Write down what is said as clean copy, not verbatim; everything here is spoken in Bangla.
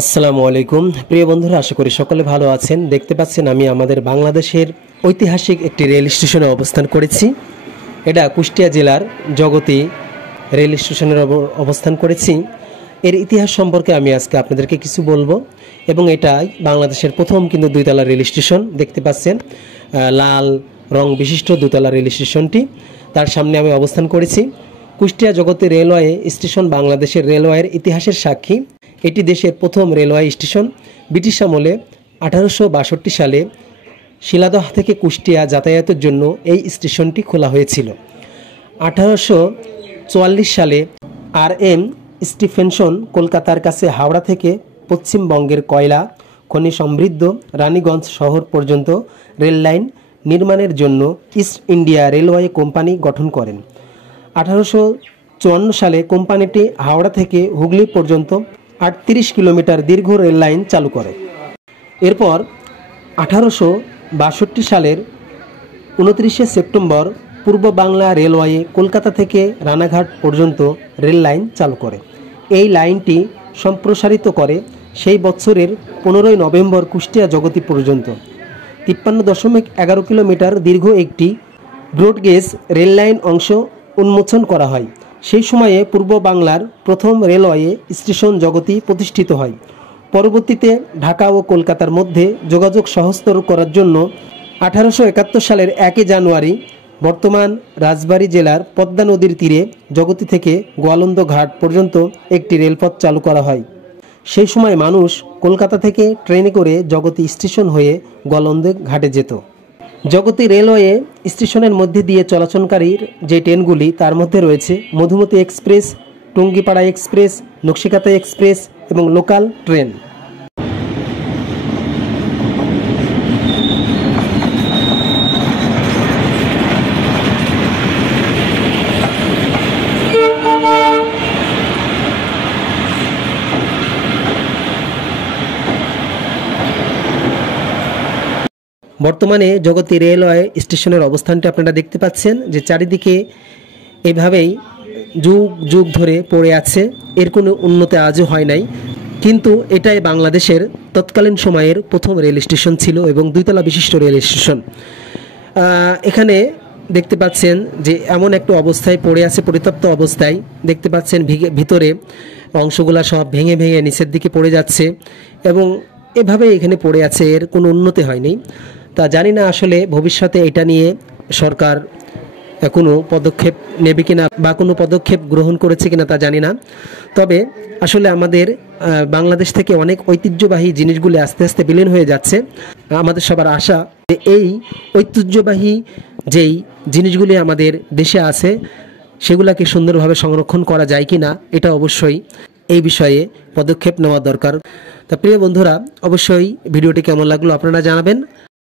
আসসালামু আলাইকুম প্রিয় বন্ধুরা, আশা করি সকলে ভালো আছেন। দেখতে পাচ্ছেন আমি আমাদের বাংলাদেশের ঐতিহাসিক একটি রেল স্টেশনে অবস্থান করেছি। এটা কুষ্টিয়া জেলার জগতী রেল স্টেশনের অবস্থান করেছি। এর ইতিহাস সম্পর্কে আমি আজকে আপনাদেরকে কিছু বলবো এবং এটাই বাংলাদেশের প্রথম কিন্তু দুইতলা রেল স্টেশন। দেখতে পাচ্ছেন লাল রং বিশিষ্ট দুতলা রেল স্টেশনটি, তার সামনে আমি অবস্থান করেছি। কুষ্টিয়া জগতী রেলওয়ে স্টেশন বাংলাদেশের রেলওয়ের ইতিহাসের সাক্ষী। এটি দেশের প্রথম রেলওয়ে স্টেশন। ব্রিটিশ আমলে 1862 সালে শিলাদহ থেকে কুষ্টিয়া যাতায়াতের জন্য এই স্টেশনটি খোলা হয়েছিল। 1844 সালে আর.এম. স্টিফেনসন কলকাতার কাছে হাওড়া থেকে পশ্চিমবঙ্গের কয়লা খনি সমৃদ্ধ রানীগঞ্জ শহর পর্যন্ত রেল লাইন নির্মাণের জন্য ইস্ট ইন্ডিয়া রেলওয়ে কোম্পানি গঠন করেন। 1854 সালে কোম্পানিটি হাওড়া থেকে হুগলি পর্যন্ত 38 কিলোমিটার দীর্ঘ রেল লাইন চালু করে। এরপর 1862 সালের 29 সেপ্টেম্বর পূর্ব বাংলা রেলওয়ে কলকাতা থেকে রানাঘাট পর্যন্ত রেল লাইন চালু করে। এই লাইনটি সম্প্রসারিত করে সেই বছরের 15 নভেম্বর কুষ্টিয়া জগতী পর্যন্ত 53.11 কিলোমিটার দীর্ঘ একটি ব্রডগেজ রেল লাইন অংশ উন্মোচন করা হয়। সেই সময়ে পূর্ব বাংলার প্রথম রেলওয়ে স্টেশন জগতী প্রতিষ্ঠিত হয়। পরবর্তীতে ঢাকা ও কলকাতার মধ্যে যোগাযোগ সহজতর করার জন্য 1871 সালের 1 জানুয়ারি বর্তমান রাজবাড়ী জেলার পদ্মা নদীর তীরে জগতী থেকে গোয়ালন্দ ঘাট পর্যন্ত একটি রেলপথ চালু করা হয়। সেই সময় মানুষ কলকাতা থেকে ট্রেনে করে জগতী স্টেশন হয়ে গোয়ালন্দ ঘাটে যেত। জগতী রেলওয়ে স্টেশনের মধ্যে দিয়ে চলাচলকারীর যে ট্রেনগুলি তার মধ্যে রয়েছে Madhumati express, Tungipara express, Nakshikatha express এবং লোকাল ট্রেন। বর্তমানে জগতী রেলওয়ে স্টেশনের অবস্থানটি আপনারা দেখতে পাচ্ছেন যে চারিদিকে এভাবেই যুগ যুগ ধরে পড়ে আছে, এর কোনো উন্নতি আজও হয় নাই। কিন্তু এটাই বাংলাদেশের তৎকালীন সময়ের প্রথম রেল স্টেশন ছিল এবং দুইতলা বিশিষ্ট রেল স্টেশন। এখানে দেখতে পাচ্ছেন যে এমন একটা অবস্থায় পড়ে আছে, পরিত্যক্ত অবস্থায় দেখতে পাচ্ছেন ভিতরে অংশগুলা সব ভেঙে ভেঙে নিচের দিকে পড়ে যাচ্ছে এবং এভাবে এখানে পড়ে আছে, এর কোনো উন্নতি হয়নি। তা জানি না আসলে ভবিষ্যতে এটা নিয়ে সরকার কোনো পদক্ষেপ নেবে কিনা বা কোনো পদক্ষেপ গ্রহণ করেছে কিনা তা জানি না। তবে আসলে আমাদের বাংলাদেশ থেকে অনেক ঐতিহ্যবাহী জিনিসগুলি আস্তে আস্তে বিলীন হয়ে যাচ্ছে। আমাদের সবার আশা যে এই ঐতিহ্যবাহী যেই জিনিসগুলি আমাদের দেশে আছে সেগুলোকে সুন্দরভাবে সংরক্ষণ করা যায় কিনা এটা অবশ্যই এই বিষয়ে পদক্ষেপ নেওয়া দরকার। তা প্রিয় বন্ধুরা, অবশ্যই ভিডিওটি কেমন লাগলো আপনারা জানাবেন।